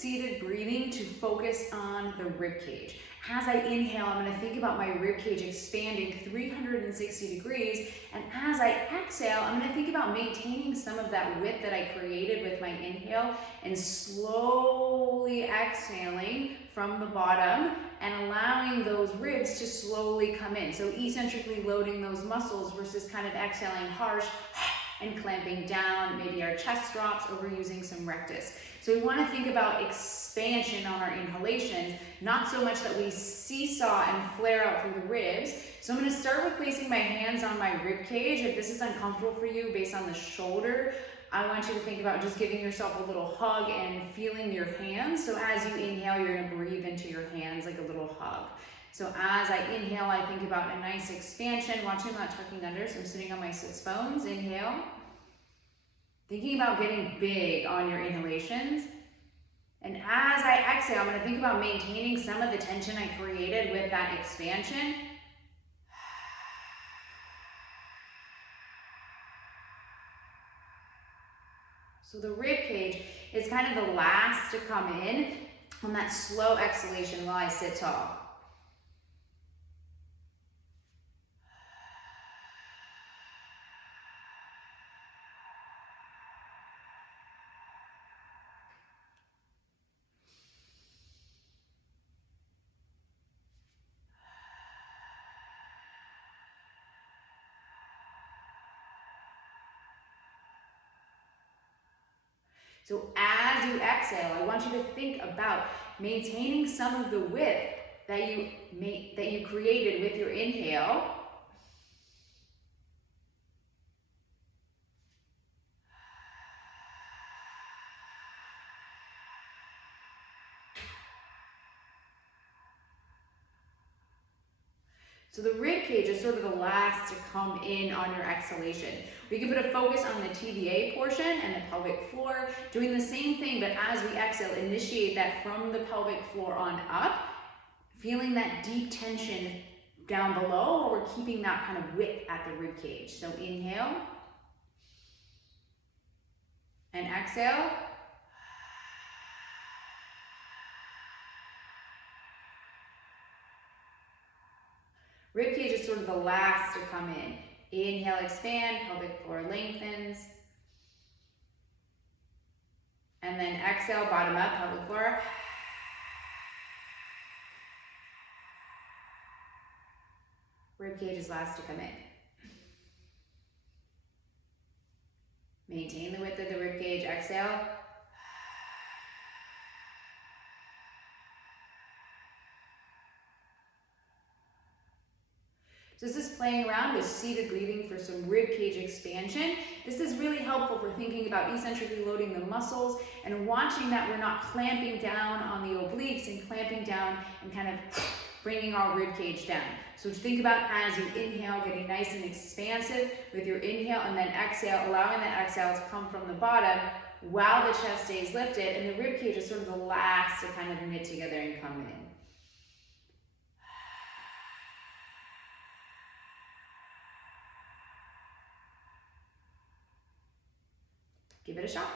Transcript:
seated breathing to focus on the rib cage. As I inhale, I'm going to think about my rib cage expanding 360 degrees. And as I exhale, I'm going to think about maintaining some of that width that I created with my inhale and slowly exhaling from the bottom and allowing those ribs to slowly come in. So eccentrically loading those muscles versus kind of exhaling harsh and clamping down. Maybe our chest drops, or we're using some rectus. So we want to think about expansion on our inhalations, not so much that we seesaw and flare out through the ribs. So I'm going to start with placing my hands on my rib cage. If this is uncomfortable for you based on the shoulder, I want you to think about just giving yourself a little hug and feeling your hands. So as you inhale, you're going to breathe into your hands like a little hug. So as I inhale, I think about a nice expansion. Watch me not tucking under, so I'm sitting on my sits bones. Inhale. Thinking about getting big on your inhalations. And as I exhale, I'm going to think about maintaining some of the tension I created with that expansion. So the rib cage is kind of the last to come in on that slow exhalation while I sit tall. So as you exhale, I want you to think about maintaining some of the width that you created with your inhale. So the rib cage is sort of the last to come in on your exhalation. We can put a focus on the TVA portion and the pelvic floor, doing the same thing, but as we exhale, initiate that from the pelvic floor on up, feeling that deep tension down below, while we're keeping that kind of width at the rib cage. So inhale and exhale. Ribcage is sort of the last to come in. Inhale, expand, pelvic floor lengthens. And then exhale, bottom up, pelvic floor. Ribcage is last to come in. Maintain the width of the ribcage, exhale. So this is playing around with seated breathing for some rib cage expansion. This is really helpful for thinking about eccentrically loading the muscles and watching that we're not clamping down on the obliques and clamping down and kind of bringing our rib cage down. So think about as you inhale, getting nice and expansive with your inhale, and then exhale, allowing that exhale to come from the bottom while the chest stays lifted, and the rib cage is sort of the last to kind of knit together and come in. Give it a shot.